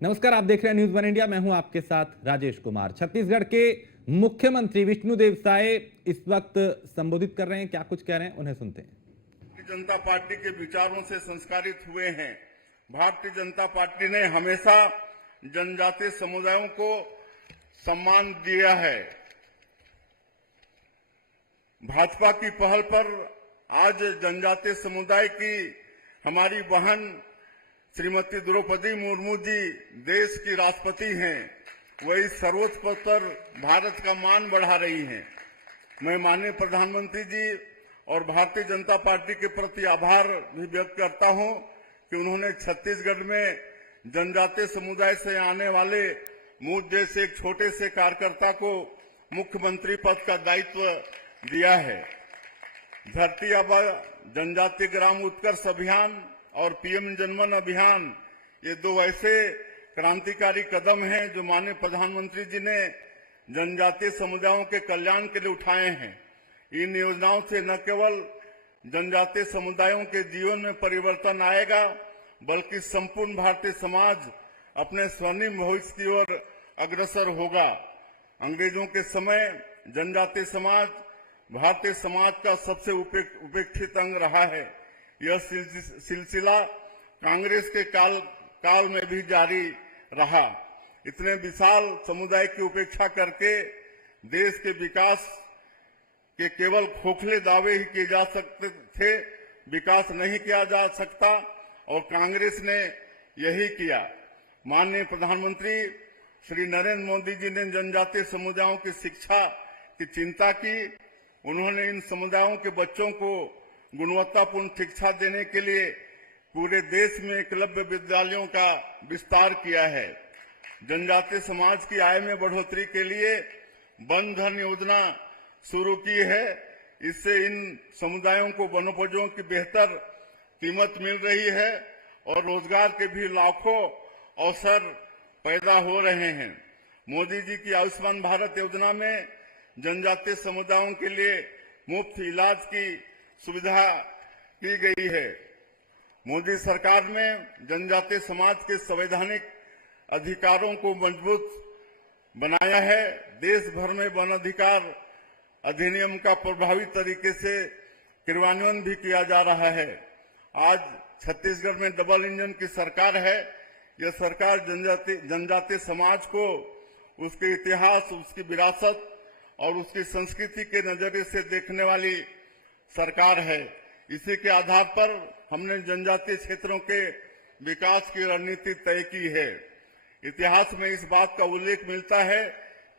नमस्कार, आप देख रहे हैं न्यूज वन इंडिया। मैं हूं आपके साथ राजेश कुमार। छत्तीसगढ़ के मुख्यमंत्री विष्णुदेव साय इस वक्त संबोधित कर रहे हैं। क्या कुछ कह रहे हैं, उन्हें सुनते हैं। भारतीय जनता पार्टी के विचारों से संस्कारित हुए हैं। भारतीय जनता पार्टी ने हमेशा जनजातीय समुदायों को सम्मान दिया है। भाजपा की पहल पर आज जनजातीय समुदाय की हमारी बहन श्रीमती द्रौपदी मुर्मू जी देश की राष्ट्रपति हैं। वही सर्वोच्च पद पर भारत का मान बढ़ा रही हैं। मैं माननीय प्रधानमंत्री जी और भारतीय जनता पार्टी के प्रति आभार भी व्यक्त करता हूं कि उन्होंने छत्तीसगढ़ में जनजातीय समुदाय से आने वाले मुझ जैसे एक छोटे से कार्यकर्ता को मुख्यमंत्री पद का दायित्व दिया है। धरती आबा जनजातीय ग्राम उत्कर्ष अभियान और पीएम जनमन अभियान, ये दो ऐसे क्रांतिकारी कदम हैं जो माननीय प्रधानमंत्री जी ने जनजातीय समुदायों के कल्याण के लिए उठाए हैं। इन योजनाओं से न केवल जनजातीय समुदायों के जीवन में परिवर्तन आएगा, बल्कि संपूर्ण भारतीय समाज अपने स्वर्णिम भविष्य की ओर अग्रसर होगा। अंग्रेजों के समय जनजातीय समाज भारतीय समाज का सबसे उपेक्षित अंग रहा है। यह सिलसिला कांग्रेस के काल में भी जारी रहा। इतने विशाल समुदाय की उपेक्षा करके देश के विकास के केवल खोखले दावे ही किए जा सकते थे, विकास नहीं किया जा सकता, और कांग्रेस ने यही किया। माननीय प्रधानमंत्री श्री नरेंद्र मोदी जी ने जनजातीय समुदायों की शिक्षा की चिंता की। उन्होंने इन समुदायों के बच्चों को गुणवत्तापूर्ण शिक्षा देने के लिए पूरे देश में एकलव्य विद्यालयों का विस्तार किया है। जनजातीय समाज की आय में बढ़ोतरी के लिए वन धन योजना शुरू की है। इससे इन समुदायों को वनोपजों की बेहतर कीमत मिल रही है और रोजगार के भी लाखों अवसर पैदा हो रहे हैं। मोदी जी की आयुष्मान भारत योजना में जनजातीय समुदायों के लिए मुफ्त इलाज की सुविधा की गई है। मोदी सरकार ने जनजातीय समाज के संवैधानिक अधिकारों को मजबूत बनाया है। देश भर में वन अधिकार अधिनियम का प्रभावी तरीके से क्रियान्वयन भी किया जा रहा है। आज छत्तीसगढ़ में डबल इंजन की सरकार है। यह सरकार जनजातीय समाज को उसके इतिहास, उसकी विरासत और उसकी संस्कृति के नजरिए से देखने वाली सरकार है। इसी के आधार पर हमने जनजातीय क्षेत्रों के विकास की रणनीति तय की है। इतिहास में इस बात का उल्लेख मिलता है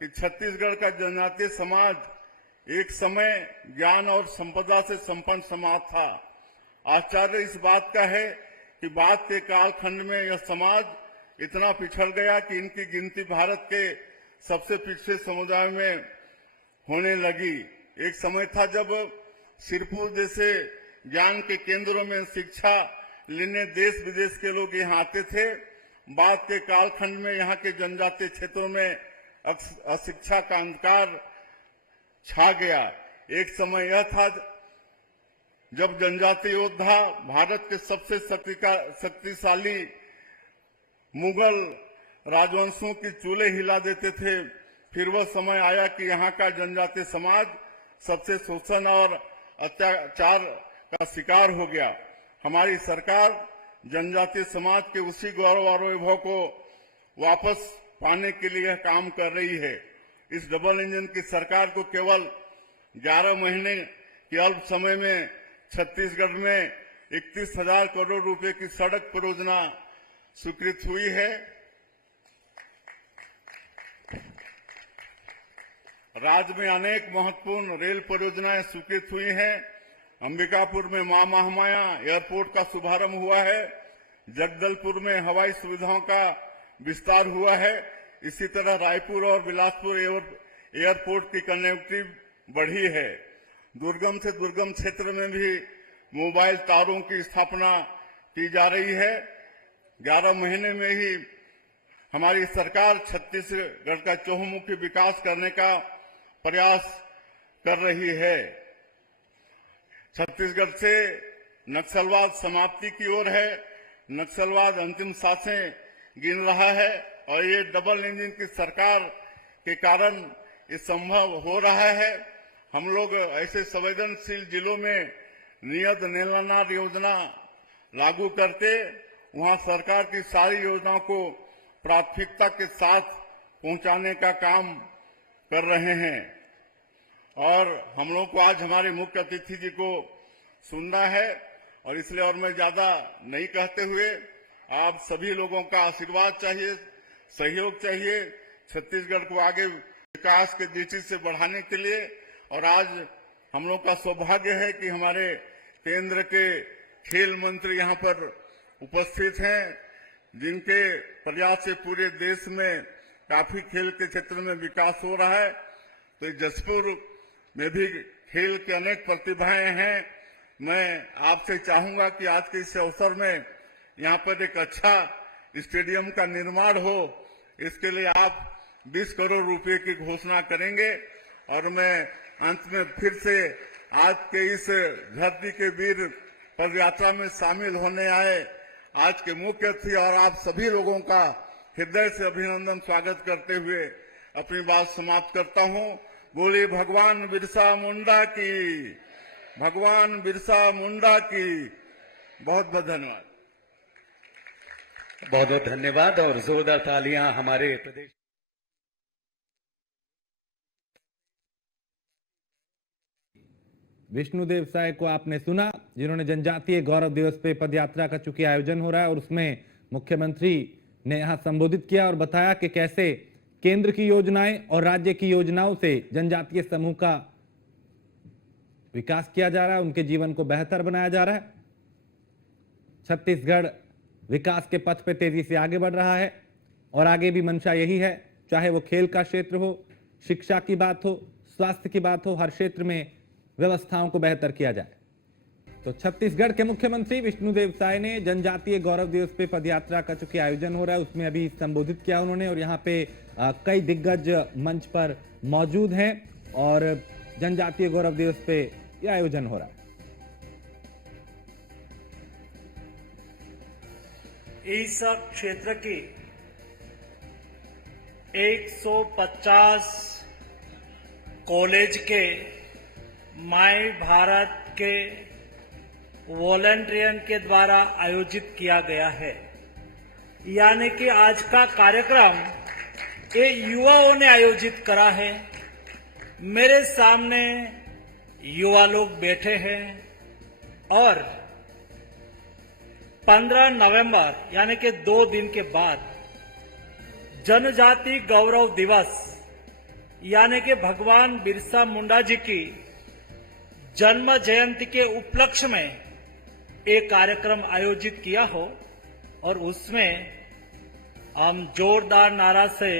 कि छत्तीसगढ़ का जनजातीय समाज एक समय ज्ञान और संपदा से संपन्न समाज था। आश्चर्य इस बात का है कि बाद के कालखंड में यह समाज इतना पिछड़ गया कि इनकी गिनती भारत के सबसे पिछड़े समुदाय में होने लगी। एक समय था जब सिरपुर जैसे ज्ञान के केंद्रों में शिक्षा लेने देश विदेश के लोग यहाँ आते थे। बाद के कालखंड में यहाँ के जनजातीय क्षेत्रों में अशिक्षा का अंधकार छा गया। एक समय यह था जब जनजातीय योद्धा भारत के सबसे शक्तिशाली मुगल राजवंशों की चूल्हे हिला देते थे। फिर वह समय आया कि यहाँ का जनजातीय समाज सबसे शोषण और अत्याचार का शिकार हो गया। हमारी सरकार जनजातीय समाज के उसी गौरव और वैभव को वापस पाने के लिए काम कर रही है। इस डबल इंजन की सरकार को केवल 11 महीने के अल्प समय में छत्तीसगढ़ में 31,000 करोड़ रुपए की सड़क परियोजना स्वीकृत हुई है। राज्य में अनेक महत्वपूर्ण रेल परियोजनाएं स्वीकृत हुई हैं। अंबिकापुर में मां महामाया एयरपोर्ट का शुभारंभ हुआ है। जगदलपुर में हवाई सुविधाओं का विस्तार हुआ है। इसी तरह रायपुर और बिलासपुर एयरपोर्ट की कनेक्टिविटी बढ़ी है। दुर्गम से दुर्गम क्षेत्र में भी मोबाइल टावरों की स्थापना की जा रही है। 11 महीने में ही हमारी सरकार छत्तीसगढ़ का चहुमुखी विकास करने का प्रयास कर रही है। छत्तीसगढ़ से नक्सलवाद समाप्ति की ओर है। नक्सलवाद अंतिम सांसें गिन रहा है और ये डबल इंजन की सरकार के कारण ये संभव हो रहा है। हम लोग ऐसे संवेदनशील जिलों में नियत नीलानार योजना लागू करके वहां सरकार की सारी योजनाओं को प्राथमिकता के साथ पहुंचाने का काम कर रहे हैं। और हम लोग को आज हमारे मुख्य अतिथि जी को सुनना है और इसलिए और मैं ज्यादा नहीं कहते हुए आप सभी लोगों का आशीर्वाद चाहिए, सहयोग चाहिए छत्तीसगढ़ को आगे विकास के दृष्टि से बढ़ाने के लिए। और आज हम लोग का सौभाग्य है कि हमारे केंद्र के खेल मंत्री यहाँ पर उपस्थित हैं, जिनके प्रयास से पूरे देश में काफी खेल के क्षेत्र में विकास हो रहा है। तो जसपुर में भी खेल के अनेक प्रतिभाएं हैं। मैं आपसे चाहूंगा कि आज के इस अवसर में यहाँ पर एक अच्छा स्टेडियम का निर्माण हो, इसके लिए आप 20 करोड़ रुपए की घोषणा करेंगे। और मैं अंत में फिर से आज के इस धरती के वीर पदयात्रा में शामिल होने आए आज के मुख्य अतिथि और आप सभी लोगों का हृदय से अभिनंदन स्वागत करते हुए अपनी बात समाप्त करता हूं। बोले भगवान बिरसा मुंडा की, भगवान बिरसा मुंडा की। बहुत बहुत धन्यवाद। बहुत बहुत धन्यवाद और जोरदार तालियां हमारे प्रदेश। विष्णुदेव साय को आपने सुना, जिन्होंने जनजातीय गौरव दिवस पे पदयात्रा का चूंकि आयोजन हो रहा है और उसमें मुख्यमंत्री ने यहां संबोधित किया और बताया कि कैसे केंद्र की योजनाएं और राज्य की योजनाओं से जनजातीय समूह का विकास किया जा रहा है, उनके जीवन को बेहतर बनाया जा रहा है। छत्तीसगढ़ विकास के पथ पे तेजी से आगे बढ़ रहा है और आगे भी मंशा यही है, चाहे वो खेल का क्षेत्र हो, शिक्षा की बात हो, स्वास्थ्य की बात हो, हर क्षेत्र में व्यवस्थाओं को बेहतर किया जाए। तो छत्तीसगढ़ के मुख्यमंत्री विष्णुदेव साय ने जनजातीय गौरव दिवस पे पदयात्रा का चूंकि आयोजन हो रहा है उसमें अभी संबोधित किया उन्होंने और यहाँ पे कई दिग्गज मंच पर मौजूद हैं और जनजातीय गौरव दिवस पे यह आयोजन हो रहा है। इस क्षेत्र की 150 कॉलेज के माई भारत के वॉलंटियन के द्वारा आयोजित किया गया है। यानी कि आज का कार्यक्रम ये युवाओं ने आयोजित करा है। मेरे सामने युवा लोग बैठे हैं और 15 नवंबर यानी कि 2 दिन के बाद जनजाति गौरव दिवस यानी कि भगवान बिरसा मुंडा जी की जन्म जयंती के उपलक्ष्य में एक कार्यक्रम आयोजित किया हो और उसमें हम जोरदार नारा से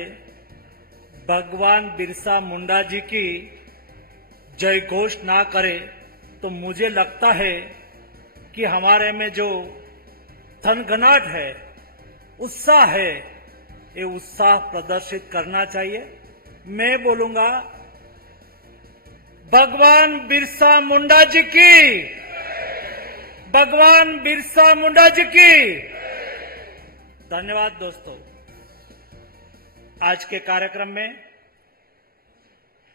भगवान बिरसा मुंडा जी की जय घोष ना करें तो मुझे लगता है कि हमारे में जो थनगनाहट है, उत्साह है, ये उत्साह प्रदर्शित करना चाहिए। मैं बोलूंगा भगवान बिरसा मुंडा जी की, भगवान बिरसा मुंडा जी की। धन्यवाद दोस्तों। आज के कार्यक्रम में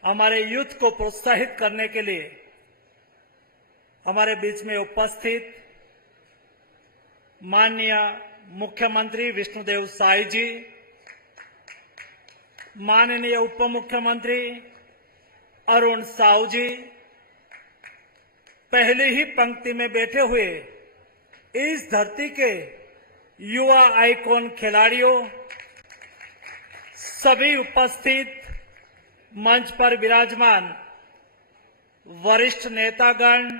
हमारे यूथ को प्रोत्साहित करने के लिए हमारे बीच में उपस्थित माननीय मुख्यमंत्री विष्णुदेव साय जी, माननीय उप मुख्यमंत्री अरुण साहू जी, पहली ही पंक्ति में बैठे हुए इस धरती के युवा आइकॉन खिलाड़ियों, सभी उपस्थित मंच पर विराजमान वरिष्ठ नेतागण,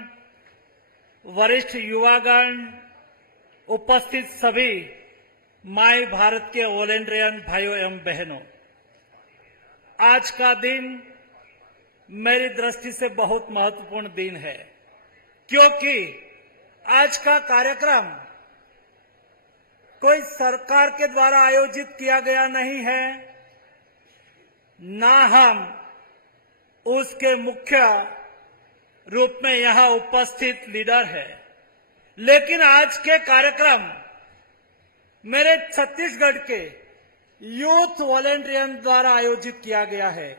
वरिष्ठ युवागण, उपस्थित सभी माई भारत के वॉलंटियन भाइयों एवं बहनों, आज का दिन मेरी दृष्टि से बहुत महत्वपूर्ण दिन है, क्योंकि आज का कार्यक्रम कोई सरकार के द्वारा आयोजित किया गया नहीं है, ना हम उसके मुख्य रूप में यहां उपस्थित लीडर है, लेकिन आज के कार्यक्रम मेरे छत्तीसगढ़ के यूथ वॉलेंटियर्स द्वारा आयोजित किया गया है।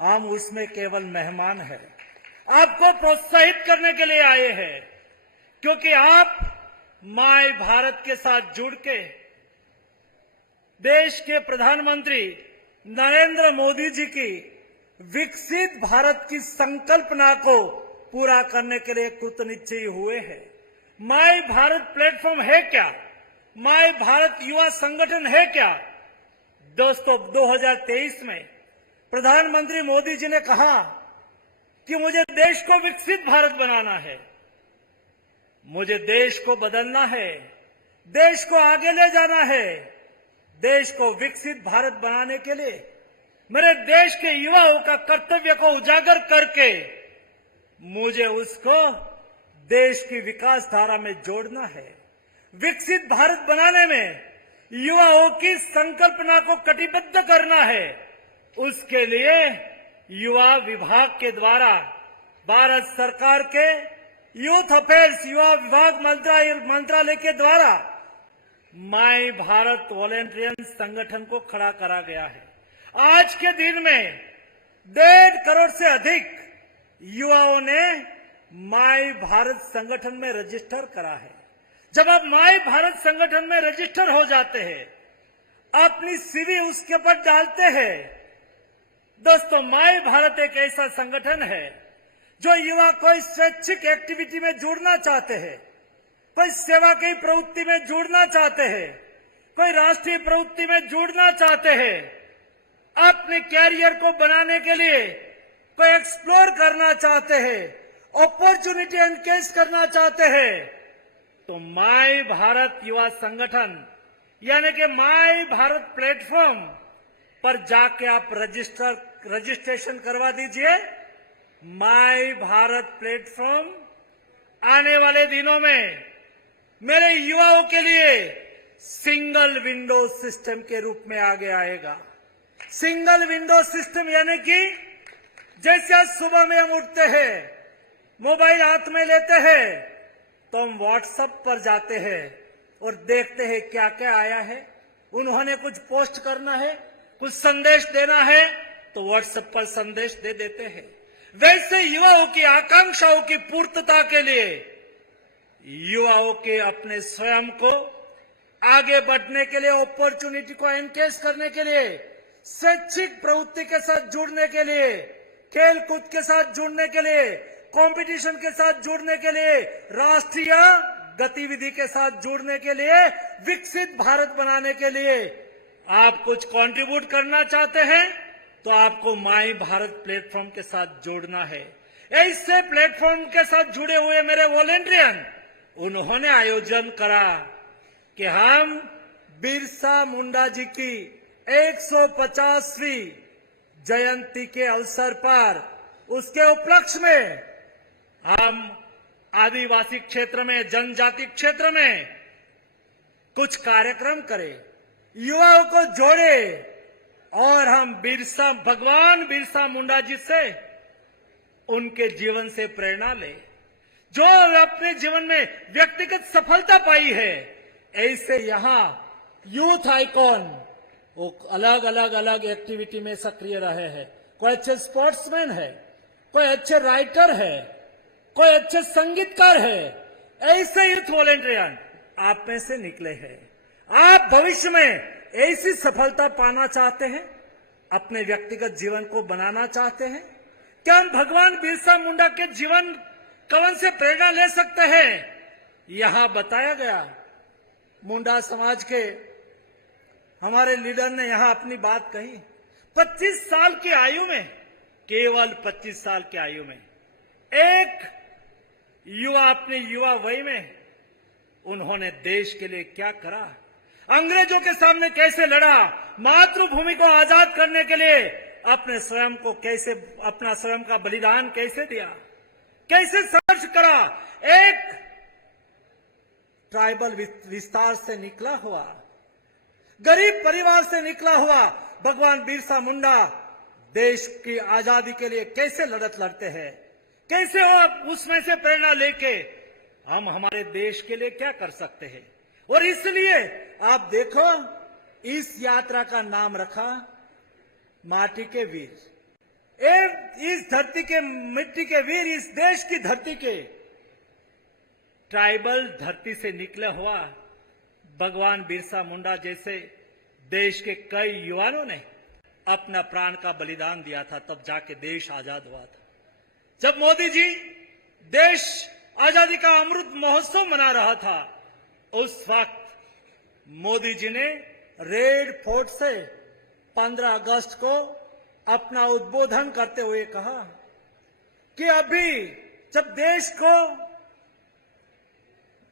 हम उसमें केवल मेहमान हैं, आपको प्रोत्साहित करने के लिए आए हैं, क्योंकि आप माय भारत के साथ जुड़ के देश के प्रधानमंत्री नरेंद्र मोदी जी की विकसित भारत की संकल्पना को पूरा करने के लिए कृतनिश्चयी हुए हैं। माय भारत प्लेटफॉर्म है क्या? माय भारत युवा संगठन है क्या? दोस्तों, 2023 में प्रधानमंत्री मोदी जी ने कहा कि मुझे देश को विकसित भारत बनाना है, मुझे देश को बदलना है, देश को आगे ले जाना है। देश को विकसित भारत बनाने के लिए मेरे देश के युवाओं का कर्तव्य को उजागर करके मुझे उसको देश की विकास धारा में जोड़ना है। विकसित भारत बनाने में युवाओं की संकल्पना को कटिबद्ध करना है। उसके लिए युवा विभाग के द्वारा भारत सरकार के यूथ अफेयर्स युवा विभाग मंत्रालय के द्वारा माय भारत वॉलेंटियर्स संगठन को खड़ा करा गया है। आज के दिन में 1.5 करोड़ से अधिक युवाओं ने माय भारत संगठन में रजिस्टर करा है। जब आप माय भारत संगठन में रजिस्टर हो जाते हैं, अपनी सीवी उसके ऊपर डालते हैं। दोस्तों, माय भारत एक ऐसा संगठन है जो युवा कोई स्वैच्छिक एक्टिविटी में जुड़ना चाहते हैं, कोई सेवा की प्रवृत्ति में जुड़ना चाहते हैं, कोई राष्ट्रीय प्रवृत्ति में जुड़ना चाहते हैं, अपने कैरियर को बनाने के लिए कोई एक्सप्लोर करना चाहते हैं, अपॉर्चुनिटी एनकेज करना चाहते हैं, तो माय भारत युवा संगठन यानी कि माय भारत प्लेटफॉर्म पर जाके आप रजिस्ट्रेशन करवा दीजिए। माय भारत प्लेटफॉर्म आने वाले दिनों में मेरे युवाओं के लिए सिंगल विंडो सिस्टम के रूप में आगे आएगा। सिंगल विंडो सिस्टम यानी कि जैसे आज सुबह में हम उठते हैं, मोबाइल हाथ में लेते हैं, तो हम व्हाट्सएप पर जाते हैं और देखते हैं क्या क्या आया है। उन्होंने कुछ पोस्ट करना है, कुछ संदेश देना है, तो व्हाट्सएप पर संदेश दे देते हैं। वैसे युवाओं की आकांक्षाओं की पूर्तता के लिए युवाओं के अपने स्वयं को आगे बढ़ने के लिए, अपॉर्चुनिटी को एनकेज करने के लिए, शैक्षिक प्रवृत्ति के साथ जुड़ने के लिए, खेल कूद के साथ जुड़ने के लिए, कंपटीशन के साथ जुड़ने के लिए, राष्ट्रीय गतिविधि के साथ जुड़ने के लिए, विकसित भारत बनाने के लिए आप कुछ कंट्रीब्यूट करना चाहते हैं तो आपको माय भारत प्लेटफॉर्म के साथ जोड़ना है। ऐसे प्लेटफॉर्म के साथ जुड़े हुए मेरे वॉलेंटियर उन्होंने आयोजन करा कि हम बिरसा मुंडा जी की 150वीं जयंती के अवसर पर उसके उपलक्ष्य में हम आदिवासी क्षेत्र में, जनजाति क्षेत्र में कुछ कार्यक्रम करें, युवाओं को जोड़े और हम भगवान बिरसा मुंडा जी से उनके जीवन से प्रेरणा ले। जो अपने जीवन में व्यक्तिगत सफलता पाई है, ऐसे यहां यूथ आइकॉन वो अलग एक्टिविटी में सक्रिय रहे हैं। कोई अच्छे स्पोर्ट्समैन है, कोई अच्छे राइटर है, कोई अच्छे संगीतकार है। ऐसे यूथ वॉलेंटियर आप में से निकले हैं। आप भविष्य में ऐसी सफलता पाना चाहते हैं, अपने व्यक्तिगत जीवन को बनाना चाहते हैं? क्या हम भगवान बिरसा मुंडा के जीवन कवन से प्रेरणा ले सकते हैं? यहां बताया गया। मुंडा समाज के हमारे लीडर ने यहां अपनी बात कही। 25 साल की आयु में, केवल 25 साल की आयु में एक युवा अपने युवा वय में उन्होंने देश के लिए क्या करा, अंग्रेजों के सामने कैसे लड़ा, मातृभूमि को आजाद करने के लिए अपने स्वयं को कैसे, अपना स्वयं का बलिदान कैसे दिया, कैसे संघर्ष करा। एक ट्राइबल विस्तार से निकला हुआ, गरीब परिवार से निकला हुआ भगवान बिरसा मुंडा देश की आजादी के लिए कैसे लड़त लड़ते हैं, कैसे वो उसमें से प्रेरणा लेके हम हमारे देश के लिए क्या कर सकते हैं, और इसलिए आप देखो इस यात्रा का नाम रखा माटी के वीर। इस धरती के मिट्टी के वीर, इस देश की धरती के ट्राइबल धरती से निकला हुआ भगवान बिरसा मुंडा जैसे देश के कई युवाओं ने अपना प्राण का बलिदान दिया था, तब जाके देश आजाद हुआ था। जब मोदी जी देश आजादी का अमृत महोत्सव मना रहा था, उस वक्त मोदी जी ने रेड फोर्ट से 15 अगस्त को अपना उद्बोधन करते हुए कहा कि अभी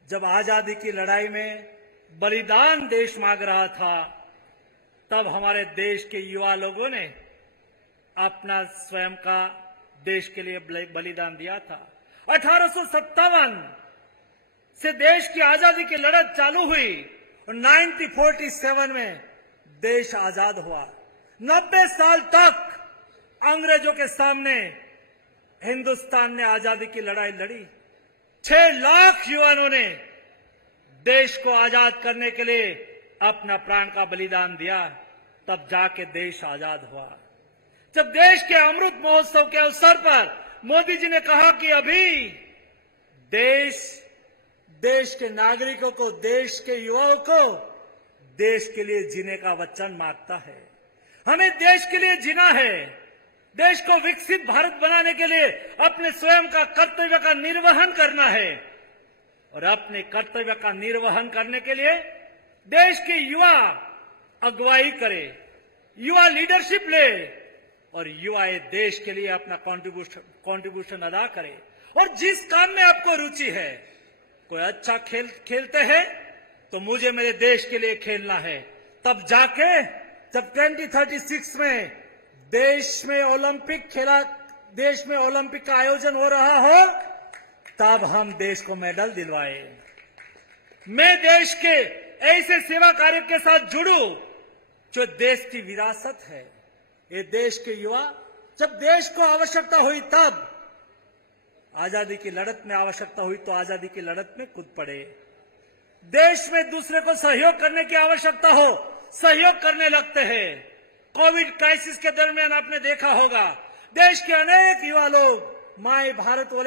जब आजादी की लड़ाई में बलिदान देश मांग रहा था, तब हमारे देश के युवा लोगों ने अपना स्वयं का देश के लिए बलिदान दिया था। 1857 से देश की आजादी की लड़त चालू हुई और 1947 में देश आजाद हुआ। 90 साल तक अंग्रेजों के सामने हिंदुस्तान ने आजादी की लड़ाई लड़ी। 6 लाख युवाओं ने देश को आजाद करने के लिए अपना प्राण का बलिदान दिया, तब जाके देश आजाद हुआ। जब देश के अमृत महोत्सव के अवसर पर मोदी जी ने कहा कि अभी देश के नागरिकों को, देश के युवाओं को देश के लिए जीने का वचन मांगता है। हमें देश के लिए जीना है। देश को विकसित भारत बनाने के लिए अपने स्वयं का कर्तव्य का निर्वहन करना है और अपने कर्तव्य का निर्वहन करने के लिए देश के युवा अगुवाई करे, युवा लीडरशिप ले और युवा देश के लिए अपना कंट्रीब्यूशन अदा करे। और जिस काम में आपको रुचि है, कोई अच्छा खेलते हैं तो मुझे मेरे देश के लिए खेलना है, तब जाके जब 2036 में देश में ओलंपिक का आयोजन हो रहा हो, तब हम देश को मेडल दिलवाए। मैं देश के ऐसे सेवा कार्य के साथ जुड़ूं जो देश की विरासत है। ये देश के युवा जब देश को आवश्यकता हुई, तब आजादी की लड़त में आवश्यकता हुई तो आजादी की लड़त में कूद पड़े। देश में दूसरे को सहयोग करने की आवश्यकता हो, सहयोग करने लगते हैं। कोविड क्राइसिस के दरमियान आपने देखा होगा, देश के अनेक युवा लोग माय भारत